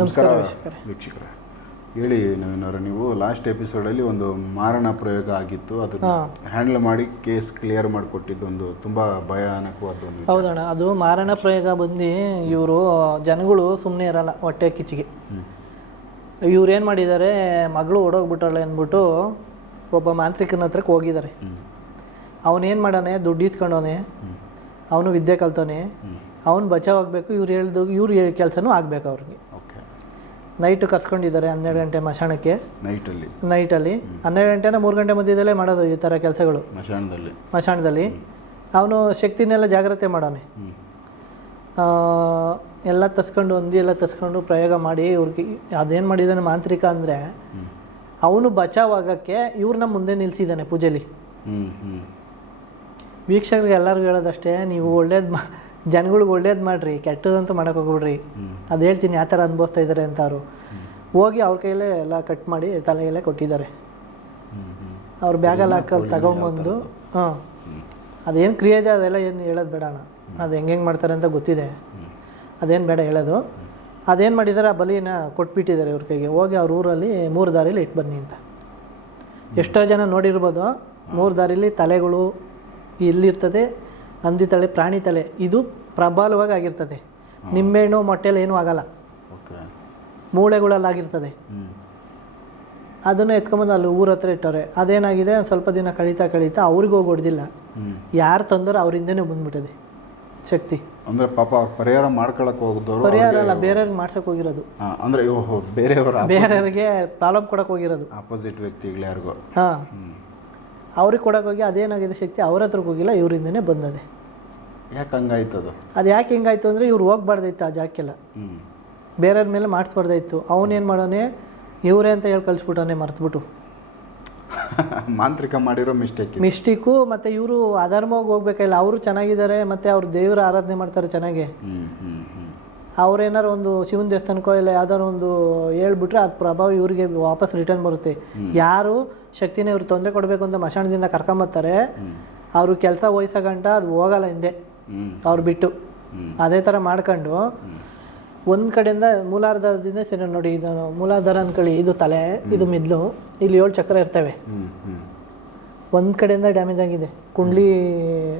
ನಮಸ್ಕಾರ ವೀಕ್ಷಕರೇ. ಹೇಳಿ ನವೀನವ್ರೆ ನೀವು ಲಾಸ್ಟ್ ಎಪಿಸೋಡಲ್ಲಿ ಒಂದು ಮಾರಣ ಪ್ರಯೋಗ ಆಗಿತ್ತು ಅದನ್ನ ಹ್ಯಾಂಡಲ್ ಮಾಡಿ ಕೇಸ್ ಕ್ಲಿಯರ್ ಮಾಡಿಕೊಟ್ಟಿದ್ದು ಒಂದು ತುಂಬ ಭಯಾನಕವಾದ. ಹೌದಣ್ಣ ಅದು ಮಾರಣ ಪ್ರಯೋಗ ಬಂದು ಇವರು ಜನಗಳು ಸುಮ್ಮನೆ ಇರಲ್ಲ ಹೊಟ್ಟೆ ಕಿಚ್ಚಿಗೆ. ಇವ್ರು ಏನು ಮಾಡಿದ್ದಾರೆ ಮಗಳು ಓಡೋಗ್ಬಿಟ್ಟಾಳೆ ಅಂದ್ಬಿಟ್ಟು ಒಬ್ಬ ಮಾಂತ್ರಿಕನ ಹತ್ರಕ್ಕೆ ಹೋಗಿದ್ದಾರೆ. ಅವನೇನು ಮಾಡಾನೆ ದುಡ್ಡು ಇಸ್ಕೊಂಡವನೆ ಅವನು ವಿದ್ಯೆ ಕಲ್ತವನೆ ಅವನು ಬಚಾವ್ ಆಗಬೇಕು ಇವ್ರು ಹೇಳ್ದು ಇವ್ರು ಕೆಲಸನೂ ಆಗಬೇಕು ಅವ್ರಿಗೆ ನೈಟ್ ಕರ್ಸ್ಕೊಂಡಿದ್ದಾರೆ ಹನ್ನೆರಡು ಗಂಟೆ ಮಶಾಣಕ್ಕೆ. ನೈಟಲ್ಲಿ ಅಲ್ಲಿ ಹನ್ನೆರಡು ಗಂಟೆನ ಮೂರು ಗಂಟೆ ಮಧ್ಯದಲ್ಲೇ ಮಾಡೋದು ಈ ಥರ ಕೆಲಸಗಳು. ಮಶಾಣದಲ್ಲಿ. ಮಶಾಣದಲ್ಲಿ. ಅವನು ಶಕ್ತಿನೆಲ್ಲ ಜಾಗ್ರತೆ ಮಾಡೋನೆ. ಎಲ್ಲ ತಸ್ಕೊಂಡು ಒಂದಿ ಎಲ್ಲ ತಸ್ಕೊಂಡು ಪ್ರಯೋಗ ಮಾಡಿ ಇವ್ರಿಗೆ ಅದೇನು ಮಾಡಿದ್ದಾನೆ ಮಾಂತ್ರಿಕ ಅಂದರೆ ಅವನು ಬಚಾವ್ ಆಗೋಕ್ಕೆ ಇವ್ರನ್ನ ಮುಂದೆ ನಿಲ್ಸಿದ್ದಾನೆ ಪೂಜೆಲಿ. ವೀಕ್ಷಕರಿಗೆ ಎಲ್ಲರಿಗೂ ಹೇಳೋದಷ್ಟೇ ನೀವು ಒಳ್ಳೇದು ಮಾ ಜನಗಳಿಗೆ ಒಳ್ಳೇದು ಮಾಡಿರಿ ಕೆಟ್ಟದಂತೂ ಮಾಡೋಕೆ ಹೋಗ್ಬಿಡ್ರಿ. ಅದು ಹೇಳ್ತೀನಿ ಯಾವ ಥರ ಅನುಭವಿಸ್ತಾ ಇದ್ದಾರೆ ಅಂತ ಅವರು. ಹೋಗಿ ಅವ್ರ ಕೈಯಲ್ಲೇ ಎಲ್ಲ ಕಟ್ ಮಾಡಿ ತಲೆಗೆಲ್ಲ ಕೊಟ್ಟಿದ್ದಾರೆ. ಅವ್ರ ಬ್ಯಾಗಲ್ಲಿ ಹಾಕಲ್ ತಗೊಂಬಂದು. ಹಾಂ ಅದೇನು ಕ್ರಿಯೆ ಇದೆ ಅದೆಲ್ಲ ಏನು ಹೇಳೋದು ಬೇಡ ಅಣ್ಣ. ಅದು ಹೆಂಗೆ ಹೆಂಗೆ ಮಾಡ್ತಾರೆ ಅಂತ ಗೊತ್ತಿದೆ. ಅದೇನು ಬೇಡ ಹೇಳೋದು. ಅದೇನು ಮಾಡಿದ್ದಾರೆ ಆ ಬಲಿನ ಕೊಟ್ಬಿಟ್ಟಿದ್ದಾರೆ ಇವ್ರ ಕೈಗೆ. ಹೋಗಿ ಅವ್ರ ಊರಲ್ಲಿ ಮೂರು ದಾರಿಲಿ ಇಟ್ಟು ಬನ್ನಿ ಅಂತ. ಎಷ್ಟೋ ಜನ ನೋಡಿರ್ಬೋದು. ಮೂರು ದಾರಿಲಿ ತಲೆಗಳು ಇಲ್ಲಿರ್ತದೆ ಹಂದಿ ತಲೆ ಪ್ರಾಣಿ ತಲೆ ಇದು ಪ್ರಬಲವಾಗಿ ಆಗಿರ್ತದೆ. ನಿಂಬೆಹಣ್ಣು ಮೊಟ್ಟೆಲಿ ಏನೂ ಆಗಲ್ಲ. ಓಕೆ. ಮೂಳೆಗಳಲ್ಲಾಗಿರ್ತದೆ. ಅದನ್ನು ಎತ್ಕೊಂಬಂದು ಅಲ್ಲಿ ಊರ ಹತ್ರ ಇಟ್ಟವ್ರೆ. ಅದೇನಾಗಿದೆ? ಸ್ವಲ್ಪ ದಿನ ಕಳೀತಾ ಕಳೀತಾ ಅವ್ರಿಗೆ ಹೋಗಿ ಹೊಡೆದಿಲ್ಲ. ಯಾರು ತಂದರೂ ಅವರಿಂದನೇ ಬಂದ್ಬಿಟ್ಟಿದೆ ಶಕ್ತಿ. ಅಂದ್ರೆ ಪಾಪ ಅವ್ರು ಪರಿಹಾರ ಮಾಡ್ಕೊಳಕ್ ಹೋಗೋದು ಪರಿಹಾರ ಅಲ್ಲ ಬೇರೆಯವ್ರಿಗೆ ಮಾಡ್ಸಕ್ ಹೋಗಿರೋದು. ಅಂದ್ರೆ ಬೇರೆಯವರ ಬೇರೆಯವ್ರಿಗೆ ಪ್ರಾಬ್ಲಮ್ ಕೊಡಕ್ ಹೋಗಿರೋದು. ಆಪೋಸಿಟ್ ವ್ಯಕ್ತಿಗಳು ಯಾರಿಗೂ. ಹಾಂ. ಅವ್ರಿಗೆ ಕೊಡಕ್ ಹೋಗಿ ಅದೇನಾಗಿದೆ ಶಕ್ತಿ ಅವ್ರ ಹತ್ರಕ್ಕೆ ಹೋಗಿಲ್ಲ ಇವರಿಂದನೇ ಬಂದದೆ. ಯಾಕೆ ಹಂಗಾಯ್ತದು ಅದು? ಯಾಕೆ ಹಿಂಗಾಯ್ತು ಅಂದರೆ ಇವ್ರು ಹೋಗ್ಬಾರ್ದಾಯ್ತು ಆ ಜಾಕೆಲ್ಲ. ಬೇರೆಯವ್ರ ಮೇಲೆ ಮಾಡಿಸ್ಬಾರ್ದಾಯ್ತು ಅವನೇನು ಮಾಡೋನೆ? ಇವರೇ ಅಂತ ಹೇಳಿ ಕಳಿಸ್ಬಿಟ್ಟವನೇ ಮರ್ತ್ಬಿಟ್ಟು. ಮಾಂತ್ರಿಕ ಮಾಡಿರೋ ಮಿಸ್ಟೇಕ್ ಮಿಸ್ಟೇಕು ಮತ್ತು ಇವರು ಅಧರ್ಮವಾಗಿ ಹೋಗ್ಬೇಕಾಯಿಲ್ಲ ಅವರು ಚೆನ್ನಾಗಿದ್ದಾರೆ ಮತ್ತು ಅವ್ರು ದೇವರ ಆರಾಧನೆ ಮಾಡ್ತಾರೆ ಚೆನ್ನಾಗಿ. ಅವ್ರೇನಾರು ಒಂದು ಶಿವನ ದೇವಸ್ಥಾನಕ್ಕೋ ಇಲ್ಲ ಯಾವ್ದಾರು ಒಂದು ಹೇಳ್ಬಿಟ್ರೆ ಅದು ಪ್ರಭಾವ ಇವ್ರಿಗೆ ವಾಪಸ್ ರಿಟರ್ನ್ ಬರುತ್ತೆ. ಯಾರು ಶಕ್ತಿನ ಇವ್ರು ತೊಂದರೆ ಕೊಡಬೇಕು ಅಂತ ಮಶಾಣದಿಂದ ಕರ್ಕೊಂಬತ್ತಾರೆ ಅವರು ಕೆಲಸ ವಹಿಸಗಂಟ ಅದು ಹೋಗಲ್ಲ ಹಿಂದೆ. ಅವ್ರು ಬಿಟ್ಟು. ಅದೇ ಥರ ಮಾಡ್ಕೊಂಡು ಒಂದ್ ಕಡೆಯಿಂದ ಮೂಲಾಧಾರದಿಂದ ಸರಿ ನೋಡಿ ಇದು ಮೂಲಾಧಾರ ಅನ್ಕೊಳ್ಳಿ ಇದು ತಲೆ ಇದು ಮಿದ್ಲು ಇಲ್ಲಿ ಏಳು ಚಕ್ರ ಇರ್ತವೆ. ಒಂದ್ ಕಡೆಯಿಂದ ಡ್ಯಾಮೇಜ್ ಆಗಿದೆ. ಕುಂಡ್ಲಿ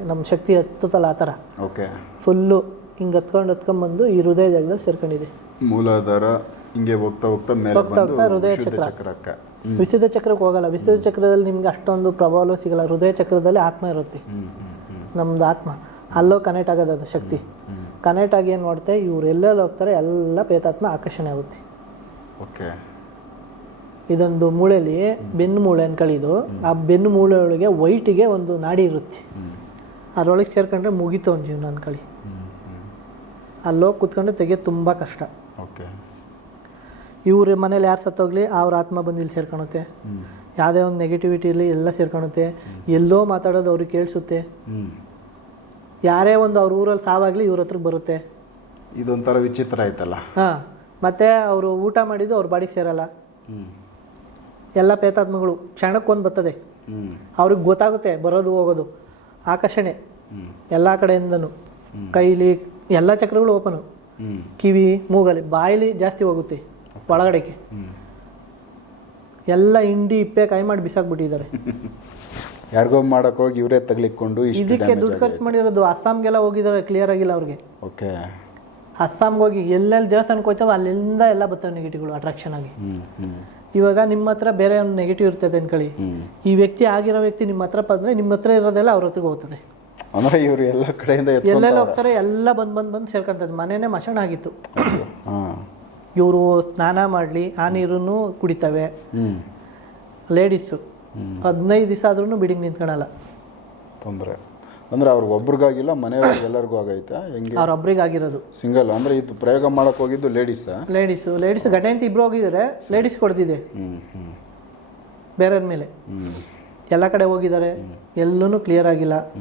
ನಮ್ಮ ಶಕ್ತಿ ಹತ್ತುತ್ತಲ್ಲ ಆ ಥರ. ಓಕೆ. ಫುಲ್ಲು ಹಿಂಗೆ ಹತ್ಕೊಂಡು ಬಂದು ಈ ಹೃದಯ ಜಾಗದಲ್ಲಿ ಸೇರ್ಕೊಂಡಿದೆ. ಮೂಲಾಧಾರ ಹಿಂಗೆ ಹೋಗ್ತಾ ಹೋಗ್ತಾ ಮೇಲೆ ಹೋಗ್ತಾ ಬಂದು ಹೋಗ್ತಾ ಹೃದಯ ಚಕ್ರ. ಚಕ್ರಕ್ಕೆ. ವಿಶುದ್ಧ ಚಕ್ರಕ್ಕೆ ಹೋಗಲ್ಲ. ವಿಸ್ತೃತ ಚಕ್ರದಲ್ಲಿ ನಿಮ್ಗೆ ಅಷ್ಟೊಂದು ಪ್ರಭಾವ ಸಿಗಲ್ಲ. ಹೃದಯ ಚಕ್ರದಲ್ಲಿ ಆತ್ಮ ಇರುತ್ತೆ. ನಮ್ದು ಆತ್ಮ. ಅಲ್ಲೋ ಕನೆಕ್ಟ್ ಆಗೋದು ಅದು ಶಕ್ತಿ. ಕನೆಕ್ಟ್ ಆಗಿ ಏನು ಮಾಡುತ್ತೆ? ಇವ್ರು ಎಲ್ಲೆಲ್ಲಿ ಹೋಗ್ತಾರೆ? ಎಲ್ಲ ಪ್ರೇತಾತ್ಮ ಆಕರ್ಷಣೆ ಆಗುತ್ತೆ. ಓಕೆ. ಇದೊಂದು ಮೂಳೆಲಿ ಬೆನ್ನು ಮೂಳೆ ಅನ್ಕೊಳ್ಳಿದು ಆ ಬೆನ್ನು ಮೂಳೆ ಒಳಗೆ ವೈಟಿಗೆ ಒಂದು ನಾಡಿ ಇರುತ್ತೆ. ಅದರೊಳಗೆ ಸೇರ್ಕೊಂಡ್ರೆ ಮುಗೀತು ಒಂದು ಜೀವನ ಹ್ಮ್ ಅಲ್ಲೋಗಿ ಕುತ್ಕೊಂಡು ತೆಗಿಯೋದು ತುಂಬ ಕಷ್ಟ. ಓಕೆ. ಇವ್ರ ಮನೇಲಿ ಯಾರು ಸತ್ತೋಗ್ಲಿ ಅವ್ರ ಆತ್ಮ ಬಂದು ಇಲ್ಲಿ ಸೇರ್ಕೊಳುತ್ತೆ ಯಾವುದೇ ಒಂದು ನೆಗೆಟಿವಿಟಿ ಇರಲಿ ಎಲ್ಲ ಸೇರ್ಕೊಳುತ್ತೆ ಎಲ್ಲೋ ಮಾತಾಡೋದು ಅವ್ರಿಗೆ ಕೇಳಿಸುತ್ತೆ. ಯಾರೇ ಒಂದು ಅವ್ರ ಊರಲ್ಲಿ ಸಾವಾಗಲಿ ಇವ್ರ ಹತ್ರ ಬರುತ್ತೆ. ಇದೊಂಥರ ವಿಚಿತ್ರ ಆಯ್ತಲ್ಲ. ಹಾಂ ಮತ್ತೆ ಅವರು ಊಟ ಮಾಡಿದ್ದು ಅವ್ರ ಬಾಡಿಗೆ ಸೇರಲ್ಲ. ಎಲ್ಲ ಪ್ರೇತಾತ್ಮಗಳು ಕ್ಷಣಕ್ಕೊಂದು ಬರ್ತದೆ. ಅವ್ರಿಗೆ ಗೊತ್ತಾಗುತ್ತೆ ಬರೋದು ಹೋಗೋದು. ಆಕರ್ಷಣೆ. ಎಲ್ಲ ಕಡೆಯಿಂದನು. ಕೈಲಿ ಎಲ್ಲ ಚಕ್ರಗಳು ಓಪನು. ಕಿವಿ ಮೂಗಲಿ ಬಾಯಿಲಿ ಜಾಸ್ತಿ ಹೋಗುತ್ತೆ ಒಳಗಡೆಗೆ. ಎಲ್ಲ ಹಿಂಡಿ ಇಪ್ಪೆ ಕೈ ಮಾಡಿ ಬಿಸಾಕ್ಬಿಟ್ಟಿದ್ದಾರೆ. ಯಾರಿಗೋ ಮಾಡಕ್ ಹೋಗಿ ಇವರೇ ತಗ್ಲಿಕ್ಕೊಂಡು ಇದಕ್ಕೆ ದುಡ್ಡು ಖರ್ಚು ಮಾಡಿರೋದು ಅಸ್ಸಾಂಗೆಲ್ಲ ಹೋಗಿದಾರೆ ಕ್ಲಿಯರ್ ಆಗಿಲ್ಲ ಅವ್ರಿಗೆ. ಓಕೆ. ಅಸ್ಸಾಂಗೆ ಹೋಗಿ ಎಲ್ಲೆಲ್ಲಿ ದೇವಸ್ಥಾನಕ್ಕೆ ಹೋಗ್ತಾವೆ ಅಲ್ಲಿಂದ ಎಲ್ಲ ಬರ್ತಾವೆ ನೆಗೆಟಿವ್ಗಳು ಅಟ್ರಾಕ್ಷನ್ ಆಗಿ. ಇವಾಗ ನಿಮ್ಮ ಹತ್ರ ಬೇರೆ ಒಂದು ನೆಗೆಟಿವ್ ಇರ್ತದೆ ಅನ್ಕೊಳ್ಳಿ. ಈ ವ್ಯಕ್ತಿ ಆಗಿರೋ ವ್ಯಕ್ತಿ ನಿಮ್ಮ ಹತ್ರ ಬಂದರೆ ನಿಮ್ಮ ಹತ್ರ ಇರೋದೆಲ್ಲ ಅವ್ರ ಹತ್ರಗೆ ಹೋಗ್ತದೆ. ಅಂದ್ರೆ ಇವರು ಎಲ್ಲ ಕಡೆಯಿಂದ ಎಲ್ಲೆಲ್ಲ ಹೋಗ್ತಾರೆ ಎಲ್ಲ ಬಂದು ಬಂದು ಬಂದು ಸೇರ್ಕೊಂತದ್ ಮನೇನೆ ಮಶಣ ಆಗಿತ್ತು. ಇವರು ಸ್ನಾನ ಮಾಡಲಿ ಆ ನೀರನ್ನು ಕುಡಿತವೆ. ಲೇಡೀಸು ಹದಿನೈದು ದಿವಸ ಆದ್ರೂ ಬಿಡಿಂಗ್ ನಿಂತ್ಕೊಳಲ್ಲ. ತೊಂದರೆ. ಅಂದ್ರೆ ಅವ್ರಿಗೆ ಒಬ್ರಿಗಾಗಿಲ್ಲ ಮನೆಯವ್ರಿಗೆ ಎಲ್ಲರಿಗೂ ಆಗೈತಾ. ಹೆಂಗೆ? ಅವ್ರೊಬ್ರಿಗೆ ಆಗಿರೋದು. ಸಿಂಗಲ್ ಅಂದ್ರೆ ಇದು ಪ್ರಯೋಗ ಮಾಡಕ್ ಹೋಗಿದ್ದು ಲೇಡೀಸ್ ಲೇಡೀಸ್ ಲೇಡೀಸ್ ಗಂಡ ಅಂತ ಇಬ್ರು ಹೋಗಿದ್ದಾರೆ. ಲೇಡೀಸ್ ಕೊಡ್ತಿದೆ. ಬೇರೆಯವ್ರ ಮೇಲೆ. ಎಲ್ಲ ಕಡೆ ಹೋಗಿದ್ದಾರೆ. ಎಲ್ಲೂ ಕ್ಲಿಯರ್ ಆಗಿಲ್ಲ.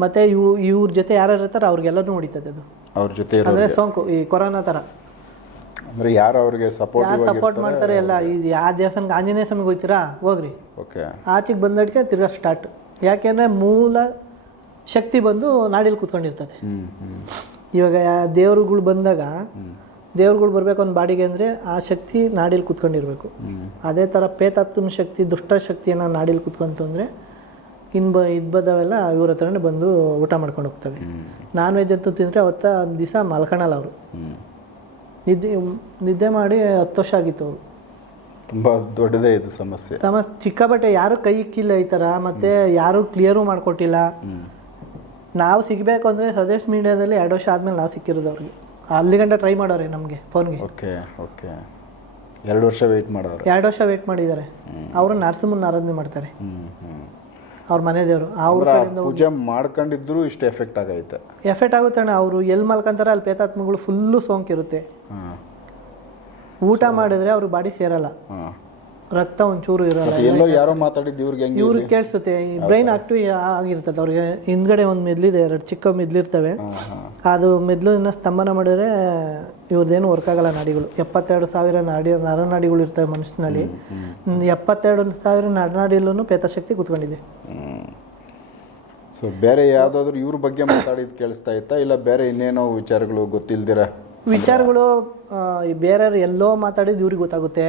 ಮತ್ತೆ ಇವ್ ಇವ್ರ ಜೊತೆ ಯಾರ್ಯಾರು ಇರ್ತಾರೆ ಅವ್ರಿಗೆಲ್ಲನೂ ಹೊಡಿತದೆ ಅದು. ಅವ್ರ ಜೊತೆ ಅಂದ್ರೆ ಸೋಂಕು ಈ ಕೊರೋನಾ ತರ. ಅಂದ್ರೆ ಯಾರು ಅವ್ರಿಗೆ ಸಪೋರ್ಟ್ ಯಾರು ಸಪೋರ್ಟ್ ಮಾಡ್ತಾರೆ ಎಲ್ಲ ಇದು ಯಾವ ದೇವಸ್ಥಾನಕ್ಕೆ ಆಂಜನೇಯ ಸ್ವಾಮಿಗೆ ಹೋಗ್ತೀರಾ? ಹೋಗ್ರಿ. ಓಕೆ ಆಚೆಗೆ ಬಂದಡಿಕೆ ತಿರ್ಗಾ ಸ್ಟಾರ್ಟ್ ಯಾಕೆಂದ್ರೆ ಮೂಲ ಶಕ್ತಿ ಬಂದು ನಾಡಿಲಿ ಕೂತ್ಕೊಂಡಿರ್ತದೆ. ಇವಾಗ ದೇವರುಗಳು ಬಂದಾಗ ದೇವ್ರುಗಳು ಬರಬೇಕು ಒಂದು ಬಾಡಿಗೆ ಅಂದರೆ ಆ ಶಕ್ತಿ ನಾಡಿಲಿ ಕುತ್ಕೊಂಡಿರ್ಬೇಕು. ಅದೇ ಥರ ಪೇತಾತ್ಮ ಶಕ್ತಿ ದುಷ್ಟ ಶಕ್ತಿಯನ್ನು ನಾಡಿಲಿ ಕುತ್ಕೊಂತು ಅಂದರೆ ಇನ್ಬ ಇದು ಬದವೆಲ್ಲ ಇವ್ರ ಹತ್ರನೇ ಬಂದು ಊಟ ಮಾಡ್ಕೊಂಡು ಹೋಗ್ತವೆ. ನಾನ್ ವೆಜ್ ಅಂತೂ ತಿಂದರೆ ಅವತ್ತ ದಿವಸ ಮಲ್ಕೊಳಲ್ಲ ಅವರು. ನಿದ್ದೆ ನಿದ್ದೆ ಮಾಡಿ ಹತ್ತು ವರ್ಷ ಆಗಿತ್ತು ಅವರು ತುಂಬ ದೊಡ್ಡದೇ ಇದು ಸಮಸ್ಯೆ. ಸಮ ಚಿಕ್ಕಬಟ್ಟೆ ಯಾರು ಕೈ ಇಕ್ಕಿಲ್ಲ ಈ ಥರ ಮತ್ತು ಯಾರೂ ಕ್ಲಿಯರು ಮಾಡಿಕೊಟ್ಟಿಲ್ಲ. ನಾವು ಸಿಗಬೇಕು ಅಂದರೆ ಸಜೆಸ್ಟ್ ಮೀಡಿಯಾದಲ್ಲಿ ಎರಡು ವರ್ಷ ಆದಮೇಲೆ ನಾವು ಸಿಕ್ಕಿರೋದು ಅವ್ರಿಗೆ. ಅಲ್ಲಿ ಗಂಟ ಟ್ರೈ ಮಾಡೋರೆ ನಮಗೆ ಫೋನ್ಗೆ ಓಕೆ ಓಕೆ. ಎರಡು ವರ್ಷ ವೆಯ್ಟ್ ಮಾಡೋರು ಎರಡು ವರ್ಷ ವೇಟ್ ಮಾಡಿದ್ದಾರೆ. ಅವರು ನರಸಿಂಹನ ಆರಾಧನೆ ಮಾಡ್ತಾರೆ. ಅವ್ರ ಮನೆ ದೇವರು. ಅವ್ರ ಕಡೆಯಿಂದ ಪೂಜೆ ಮಾಡ್ಕೊಂಡಿದ್ರು ಇಷ್ಟು ಎಫೆಕ್ಟ್ ಆಗೈತೆ. ಎಫೆಕ್ಟ್ ಆಗುತ್ತೆ ಅಣ್ಣ. ಅವರು ಎಲ್ಲಿ ಮಲ್ಕೊಂತಾರೆ ಅಲ್ಲಿ ಪೇತಾತ್ಮಗಳು ಫುಲ್ಲು ಸೋಂಕಿರುತ್ತೆ ಊಟ ಮಾಡಿದ್ರೆ ಅವ್ರ ಬಾಡಿ ಸೇರಲ್ಲ. ರಕ್ತ ಒಂಚೂರು ಇರಲ್ಲ. ಎಲ್ಲೋ ಯಾರೋ ಮಾತಾಡಿದ್ದು ಇವ್ರಿಗೆ ಹೆಂಗೆ ಇವ್ರಿಗೆ ಕೇಳಿಸುತ್ತೆ. ಈ ಬ್ರೈನ್ ಆಕ್ಟಿವ್ ಆಗಿರ್ತದೆ. ಅವ್ರಿಗೆ ಹಿಂದ್ಗಡೆ ಒಂದು ಮೆದ್ಲಿದೆ ಎರಡು ಚಿಕ್ಕ ಮೆದ್ಲಿರ್ತವೆ ಅದು ಮೆದ್ಲು ಮೆದ್ಲನ್ನ ಸ್ತಂಭನ ಮಾಡಿದ್ರೆ ಇವ್ರದ್ದೇನು ವರ್ಕ್ ಆಗಲ್ಲ ನಾಡಿಗಳು. ಎಪ್ಪತ್ತೆರಡು ಸಾವಿರ ನಾಡಿ ನರನಾಡಿಗಳು ಇರ್ತವೆ ಮನುಷ್ಯನಲ್ಲಿ. ಎಪ್ಪತ್ತೆರಡು ಸಾವಿರ ನರನಾಡಿಯಲ್ಲೂ ಪೇತಶಕ್ತಿ ಕೂತ್ಕೊಂಡಿದೆ. ಸೊ ಬೇರೆ ಯಾವ್ದಾದ್ರು ಇವ್ರ ಬಗ್ಗೆ ಮಾತಾಡಿದ್ ಕೇಳಿಸ್ತಾ ಇತ್ತಾ? ಇಲ್ಲ ಬೇರೆ ಇನ್ನೇನೋ ವಿಚಾರಗಳು ಗೊತ್ತಿಲ್ದಿರ? ವಿಚಾರಗಳು ಬೇರೆಯವ್ರು ಎಲ್ಲೋ ಮಾತಾಡಿದ್ದು ಇವ್ರಿಗೆ ಗೊತ್ತಾಗುತ್ತೆ.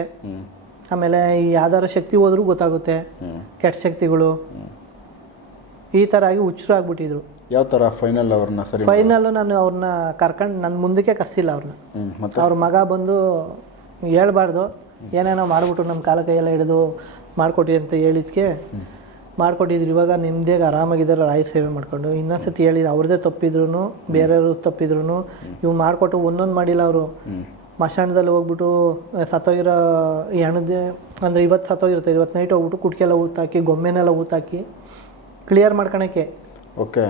ಆಮೇಲೆ ಈ ಯಾವ್ದಾರ ಶಕ್ತಿ ಹೋದ್ರೂ ಗೊತ್ತಾಗುತ್ತೆ. ಕೆಟ್ಟ ಶಕ್ತಿಗಳು. ಈ ಥರ ಆಗಿ ಹುಚ್ಚರು ಆಗ್ಬಿಟ್ಟಿದ್ರು. ಯಾವ ಥರ ಫೈನಲ್ ಅವ್ರನ್ನ ಸರಿ ಫೈನಲ್ ನಾನು ಅವ್ರನ್ನ ಕರ್ಕೊಂಡು ನನ್ನ ಮುಂದಕ್ಕೆ ಕರ್ಸಿಲ್ಲ ಅವ್ರನ್ನ. ಅವ್ರ ಮಗ ಬಂದು ಹೇಳ್ಬಾರ್ದು. ಏನೇನೋ ಮಾಡಿಬಿಟ್ರು ನಮ್ಮ ಕಾಲ ಕೈಯೆಲ್ಲ ಹಿಡಿದು ಮಾಡಿಕೊಟ್ಟಿ ಅಂತ ಹೇಳಿದ್ಕೆ. ಮಾಡಿಕೊಟ್ಟಿದ್ರು. ಇವಾಗ ನಿಮ್ದೇಗ ಆರಾಮಾಗಿದ್ದಾರೆ ರಾಯ ಸೇವೆ ಮಾಡ್ಕೊಂಡು. ಇನ್ನೊಂದ್ಸತಿ ಹೇಳಿದ್ರು ಅವ್ರದ್ದೇ ತಪ್ಪಿದ್ರು ಬೇರೆಯವರು ತಪ್ಪಿದ್ರು ಇವು ಮಾಡಿಕೊಟ್ಟು ಒಂದೊಂದು ಮಾಡಿಲ್ಲ ಅವರು. ಹ್ಮ್ ಮಶಾಣದಲ್ಲಿ ಹೋಗ್ಬಿಟ್ಟು ಸತ್ತೋಗಿರೋ ಈ ಹಣದ ಅಂದರೆ ಇವತ್ತು ಸತ್ತೋಗಿರುತ್ತೆ ಇವತ್ತು ನೈಟ್ ಹೋಗ್ಬಿಟ್ಟು ಕುಟ್ಕೆಲ್ಲ ಊತಾಕಿ ಗೊಂಬೆನೆಲ್ಲ ಊತಾಕಿ ಕ್ಲಿಯರ್ ಮಾಡ್ಕೊಳಕ್ಕೆ ಓಕೆ.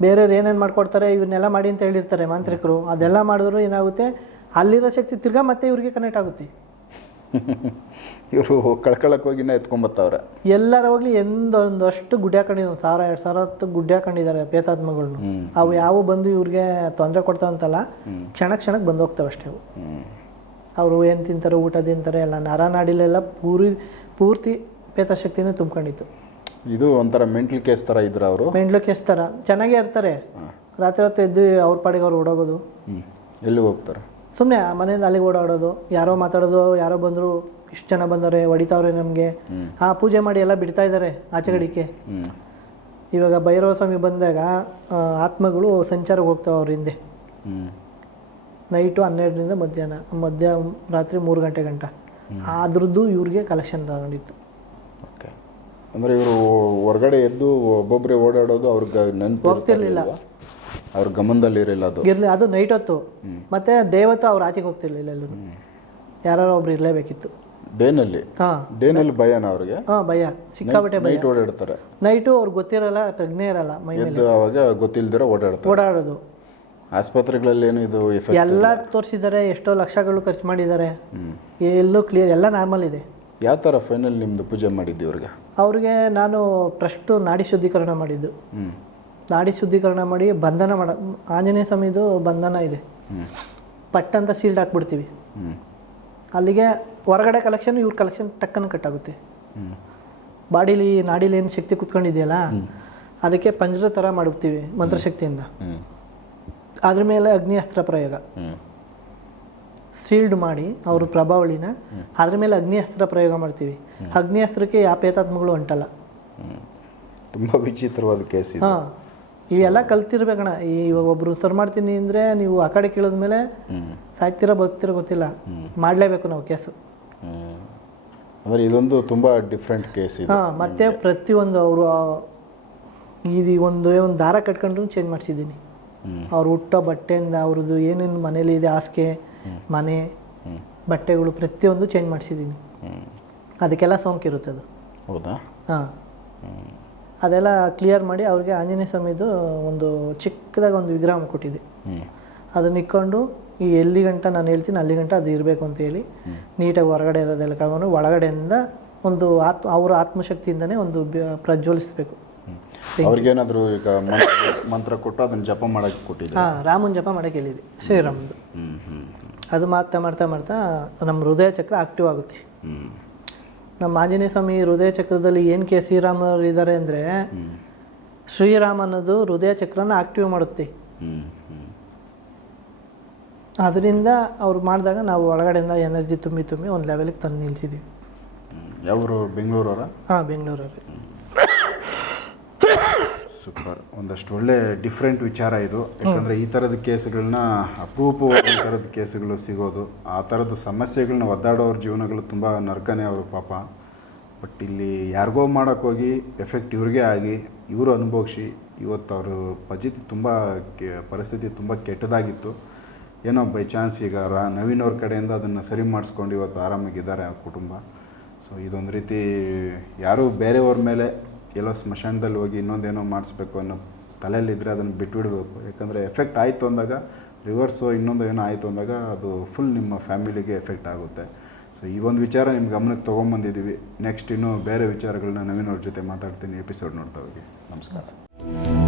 ಬೇರೆಯವ್ರು ಏನೇನು ಮಾಡ್ಕೊಡ್ತಾರೆ ಇವನ್ನೆಲ್ಲ ಮಾಡಿ ಅಂತ ಹೇಳಿರ್ತಾರೆ ಮಾಂತ್ರಿಕರು. ಅದೆಲ್ಲ ಮಾಡಿದ್ರು ಏನಾಗುತ್ತೆ? ಅಲ್ಲಿರೋ ಶಕ್ತಿ ತಿರ್ಗಾ ಮತ್ತೆ ಇವ್ರಿಗೆ ಕನೆಕ್ಟ್ ಆಗುತ್ತೆ. ಇವರು ಕಳ್ಕೊಳಕ್ ಹೋಗಿನ ಎತ್ಕೊಂಬತ್ತವ್ರೆ. ಎಲ್ಲರ ಹೋಗ್ಲಿ ಎಂದೊಂದಷ್ಟು ಗುಡ್ಡೆ ಹಾಕೊಂಡಿದ್ದು ಒಂದು ಸಾವಿರ ಎರಡು ಸಾವಿರ ಹತ್ತು ಗುಡ್ಡೆ ಹಾಕೊಂಡಿದ್ದಾರೆ ಪ್ರೇತಾತ್ಮಗಳ್ನು ಹ್ಮ್. ಅವು ಯಾವ ಬಂದು ಇವ್ರಿಗೆ ತೊಂದರೆ ಕೊಡ್ತಾವಂತಲ್ಲ ಅಂತಲ್ಲ ಕ್ಷಣ ಕ್ಷಣಕ್ಕೆ ಬಂದು ಹೋಗ್ತಾವೆ ಅಷ್ಟೇ ಅವು. ಅವರು ಏನು ತಿಂತಾರೆ ಊಟ ತಿಂತಾರೆ ಎಲ್ಲ ನರನಾಡಿಲೆಲ್ಲ ಪೂರಿ ಪೂರ್ತಿ ಪ್ರೇತಶಕ್ತಿನೇ ತುಂಬ್ಕೊಂಡಿತ್ತು. ಇದು ಒಂಥರ ಮೆಂಟಲ್ ಕೇಸ್ ಥರ ಇದ್ರ ಅವರು. ಮೆಂಟ್ಲು ಕೇಸ್ ಥರ ಚೆನ್ನಾಗೇ ಇರ್ತಾರೆ. ರಾತ್ರಿ ಹೊತ್ತು ಎದ್ದು ಅವ್ರ ಪಾಡಿಗೆ ಅವ್ರು ಓಡೋಗೋದು. ಎಲ್ಲಿಗೆ ಎಲ್ಲಿ ಹೋಗ್ತಾರೆ? ಸುಮ್ಮನೆ ಮನೆಯಿಂದ ಅಲ್ಲಿಗೆ ಓಡಾಡೋದು ಯಾರೋ ಮಾತಾಡೋದು ಯಾರೋ ಬಂದರು ಇಷ್ಟು ಜನ ಬಂದವ್ರೆ ಹೊಡಿತಾವ್ರೆ ನಮಗೆ. ಆ ಪೂಜೆ ಮಾಡಿ ಎಲ್ಲ ಬಿಡ್ತಾ ಇದ್ದಾರೆ ಆಚೆ ಕಡಿಕೆ ಇವಾಗ ಭೈರವ ಸ್ವಾಮಿ ಬಂದಾಗ ಆತ್ಮಗಳು ಸಂಚಾರಕ್ಕೆ ಹೋಗ್ತಾವೆ ಅವ್ರ ಹಿಂದೆ. ನೈಟು ಹನ್ನೆರಡರಿಂದ ಮಧ್ಯಾಹ್ನ ಮಧ್ಯ ರಾತ್ರಿ ಮೂರು ಗಂಟೆ ಗಂಟ. ಅದ್ರದ್ದು ಇವ್ರಿಗೆ ಕಲೆಕ್ಷನ್ ತಗೊಂಡಿತ್ತು ಓಕೆ. ಅಂದ್ರೆ ಇವರು ಹೊರಗಡೆ ಎದ್ದು ಒಬ್ಬೊಬ್ಬರೇ ಓಡಾಡೋದು ಅವ್ರಿಗೆ ನೆನಪು ಹೋಗ್ತಿರ್ಲಿಲ್ಲ. ಅವ್ರ ಗಮನದಲ್ಲಿ ಇರಲಿಲ್ಲ ಅದು. ಇರಲಿ ಅದು ನೈಟ್ ಹೊತ್ತು. ಮತ್ತೆ ಡೇ ಹೊತ್ತು ಅವ್ರು ಆಚೆಗೆ ಹೋಗ್ತಿರ್ಲಿಲ್ಲ ಎಲ್ಲರೂ. ಯಾರು ಒಬ್ರು ಇರಲೇಬೇಕಿತ್ತು. ಡೇನಲ್ಲಿ? ಹಾಂ. ಡೇನಲ್ಲಿ ಭಯನ ಅವ್ರಿಗೆ? ಹಾ ಭಯ. ಸಿಕ್ಕಾಬಿಟ್ಟೆ ಭಯ. ನೈಟ್ ಓಡಾಡ್ತಾರೆ. ನೈಟು ಅವ್ರಿಗೆ ಗೊತ್ತಿರಲ್ಲ ಪ್ರಜ್ಞೆ ಇರಲ್ಲ ಮೈ ಎದ್ದು ಅವಾಗ ಗೊತ್ತಿಲ್ದಿರ ಓಡಾಡ್ತಾರೆ. ಓಡಾಡೋದು. ಆಸ್ಪತ್ರೆಗಳಲ್ಲಿ ಏನು ಇದು ಎಫೆಕ್ಟ್ ಎಲ್ಲ ತೋರಿಸಿದ್ದಾರೆ ಎಷ್ಟೋ ಲಕ್ಷಗಳು ಖರ್ಚು ಮಾಡಿದ್ದಾರೆ. ಎಲ್ಲೂ ಕ್ಲಿಯರ್ ಎಲ್ಲ ನಾರ್ಮಲ್ ಇದೆ. ಯಾವ ಥರ ಫೈನಲ್ ನಿಮ್ಮದು ಪೂಜೆ ಮಾಡಿದ್ದು ಇವ್ರಿಗೆ? ಅವ್ರಿಗೆ ನಾನು ಟ್ರಸ್ಟ್ ನಾಡಿ ಶುದ್ಧೀಕರಣ ಮಾಡಿದ್ದು. ಹ್ಮ್. ನಾಡಿ ಶುದ್ಧೀಕರಣ ಮಾಡಿ ಬಂಧನ ಮಾಡ ಆಂಜನೇಯ ಸ್ವಾಮಿದು ಬಂಧನ ಇದೆ. ಪಟ್ ಅಂತ ಸೀಲ್ಡ್ ಹಾಕ್ಬಿಡ್ತೀವಿ. ಅಲ್ಲಿಗೆ ಹೊರಗಡೆ ಕಲೆಕ್ಷನ್ ಇವ್ರ ಕಲೆಕ್ಷನ್ ಟಕ್ಕನ ಕಟ್ಟಾಗುತ್ತೆ. ಆಗುತ್ತೆ ಬಾಡಿಲಿ ನಾಡಿಲಿ ಏನು ಶಕ್ತಿ ಕುತ್ಕೊಂಡಿದೆಯಲ್ಲ ಅದಕ್ಕೆ ಪಂಜರ ಥರ ಮಾಡಿಬಿಡ್ತೀವಿ ಮಂತ್ರಶಕ್ತಿಯಿಂದ. ಅದ್ರ ಮೇಲೆ ಅಗ್ನಿ ಅಸ್ತ್ರ ಪ್ರಯೋಗ ಸೀಲ್ಡ್ ಮಾಡಿ ಅವ್ರ ಪ್ರಭಾವಳಿನ ಅದ್ರ ಮೇಲೆ ಅಗ್ನಿ ಅಸ್ತ್ರ ಪ್ರಯೋಗ ಮಾಡ್ತೀವಿ. ಅಗ್ನಿ ಅಸ್ತ್ರಕ್ಕೆ ಯಾವ ಪೇತಾತ್ಮಗಳು ಅಂಟಲ್ಲ ತುಂಬಾ ವಿಚಿತ್ರವಾದ ಕೇಸ್ ಹಾಂ. ಇವೆಲ್ಲ ಕಲ್ತಿರ್ಬೇಕಣ್ಣ ಈ ಇವಾಗ ಒಬ್ರು ಸರ್ ಮಾಡ್ತೀನಿ ಅಂದರೆ ನೀವು ಆ ಕಡೆ ಕೇಳಿದ್ಮೇಲೆ ಸಾಕ್ತಿರ ಸಾಯ್ತೀರಾ ಗೊತ್ತಿಲ್ಲ. ಮಾಡಲೇಬೇಕು ನಾವು ಕೇಸು ಅಂದ್ರೆ ಇದೊಂದು ತುಂಬಾ ಡಿಫ್ರೆಂಟ್ ಕೇಸ್ ಹಾಂ ಮತ್ತೆ ಪ್ರತಿಯೊಂದು ಅವರು ಇದು ಒಂದು ಒಂದು ದಾರ ಕಟ್ಕೊಂಡು ಚೇಂಜ್ ಮಾಡಿಸಿದ್ದೀನಿ. ಅವ್ರು ಹುಟ್ಟೋ ಬಟ್ಟೆಯಿಂದ ಅವ್ರದ್ದು ಏನೇನು ಮನೇಲಿ ಇದೆ ಹಾಸಿಗೆ ಮನೆ ಬಟ್ಟೆಗಳು ಪ್ರತಿಯೊಂದು ಚೇಂಜ್ ಮಾಡಿಸಿದ್ದೀನಿ. ಅದಕ್ಕೆಲ್ಲ ಸೋಂಕಿರುತ್ತೆ ಅದು. ಹೌದಾ? ಹಾಂ. ಅದೆಲ್ಲ ಕ್ಲಿಯರ್ ಮಾಡಿ ಅವ್ರಿಗೆ ಆಂಜನೇಯ ಸ್ವಾಮಿದು ಒಂದು ಚಿಕ್ಕದಾಗಿ ಒಂದು ವಿಗ್ರಹ ಕೊಟ್ಟಿದ್ದೆ ಅದನ್ನ ಇಕ್ಕೊಂಡು ಈ ಎಲ್ಲಿ ಗಂಟ ನಾನು ಹೇಳ್ತೀನಿ ಅಲ್ಲಿ ಗಂಟ ಅದು ಇರಬೇಕು ಅಂತ ಹೇಳಿ ನೀಟಾಗಿ ಹೊರಗಡೆ ಇರೋದೆಲ್ಲ ಕಳ್ಕೊಂಡು ಒಳಗಡೆಯಿಂದ ಒಂದು ಆತ್ಮ ಅವರ ಆತ್ಮಶಕ್ತಿಯಿಂದನೇ ಒಂದು ಪ್ರಜ್ವಲಿಸಬೇಕು. ಹ್ಮ್. ಈಗ ಮಂತ್ರ ಕೊಟ್ಟು ಅದನ್ನ ಜಪ ಮಾಡಕ್ಕೆ ಕೊಟ್ಟಿದ್ದೆ ಹಾಂ ರಾಮನ ಜಪ ಮಾಡಕ್ಕೆ ಹೇಳಿದೆ ಶ್ರೀರಾಮದು. ಅದು ಮಾಡ್ತಾ ಮಾಡ್ತಾ ಮಾಡ್ತಾ ನಮ್ಮ ಹೃದಯ ಚಕ್ರ ಆಕ್ಟಿವ್ ಆಗುತ್ತೆ. ನಮ್ಮ ಆಂಜನೇಯ ಸ್ವಾಮಿ ಹೃದಯ ಚಕ್ರದಲ್ಲಿ ಏನು ಕೆ ಶ್ರೀರಾಮರು ಇದ್ದಾರೆ ಅಂದರೆ ಶ್ರೀರಾಮ ಅನ್ನೋದು ಹೃದಯ ಚಕ್ರನ ಆಕ್ಟಿವ್ ಮಾಡುತ್ತೆ. ಅದರಿಂದ ಅವ್ರು ಮಾಡಿದಾಗ ನಾವು ಒಳಗಡೆಯಿಂದ ಎನರ್ಜಿ ತುಂಬಿ ತುಂಬಿ ಒಂದು ಲೆವೆಲಿಗೆ ತಂದು ನಿಲ್ಸಿದ್ದೀವಿ ಯಾವರು? ಬೆಂಗಳೂರವರ? ಹಾಂ ಬೆಂಗಳೂರಲ್ಲಿ ಸೂಪರ್. ಒಂದಷ್ಟು ಒಳ್ಳೆ ಡಿಫ್ರೆಂಟ್ ವಿಚಾರ ಇದು. ಯಾಕಂದರೆ ಈ ಥರದ ಕೇಸ್ಗಳನ್ನ ಅಪರೂಪವಾಗಿ ಈ ಥರದ ಕೇಸುಗಳು ಸಿಗೋದು. ಆ ಥರದ ಸಮಸ್ಯೆಗಳನ್ನ ಒದ್ದಾಡೋರ ಜೀವನಗಳು ತುಂಬ ನರ್ಕನೇ ಅವರು ಪಾಪ. ಬಟ್ ಇಲ್ಲಿ ಯಾರಿಗೋ ಮಾಡೋಕ್ಕೋಗಿ ಎಫೆಕ್ಟ್ ಇವ್ರಿಗೆ ಆಗಿ, ಇವರು ಅನುಭವಿಸಿ, ಇವತ್ತು ಅವರು ಪರಿಸ್ಥಿತಿ ತುಂಬ ಪರಿಸ್ಥಿತಿ ತುಂಬ ಕೆಟ್ಟದಾಗಿತ್ತು. ಏನೋ ಬೈ ಚಾನ್ಸ್ ಈಗ ನವೀನ್ ಅವ್ರ ಕಡೆಯಿಂದ ಅದನ್ನು ಸರಿ ಮಾಡಿಸ್ಕೊಂಡು ಇವತ್ತು ಆರಾಮಾಗಿದ್ದಾರೆ ಆ ಕುಟುಂಬ. ಸೊ ಇದೊಂದು ರೀತಿ ಯಾರೂ ಬೇರೆಯವ್ರ ಮೇಲೆ ಎಲ್ಲೋ ಸ್ಮಶಾನದಲ್ಲಿ ಹೋಗಿ ಇನ್ನೊಂದೇನೋ ಮಾಡಿಸ್ಬೇಕು ಅನ್ನೋ ತಲೆಯಲ್ಲಿದ್ದರೆ ಅದನ್ನು ಬಿಟ್ಬಿಡಬೇಕು. ಯಾಕಂದರೆ ಎಫೆಕ್ಟ್ ಆಯಿತು ಅಂದಾಗ, ರಿವರ್ಸು ಇನ್ನೊಂದು ಏನೋ ಆಯಿತು ಅಂದಾಗ ಅದು ಫುಲ್ ನಿಮ್ಮ ಫ್ಯಾಮಿಲಿಗೆ ಎಫೆಕ್ಟ್ ಆಗುತ್ತೆ. ಸೊ, ಈ ಒಂದು ವಿಚಾರ ನಿಮ್ಮ ಗಮನಕ್ಕೆ ತೊಗೊಂಬಂದಿದ್ದೀವಿ. ನೆಕ್ಸ್ಟ್ ಇನ್ನೂ ಬೇರೆ ವಿಚಾರಗಳನ್ನ ನವೀನ್ ಅವ್ರ ಜೊತೆ ಮಾತಾಡ್ತೀನಿ. ಎಪಿಸೋಡ್ ನೋಡ್ತಾ ಹೋಗಿ. ನಮಸ್ಕಾರ.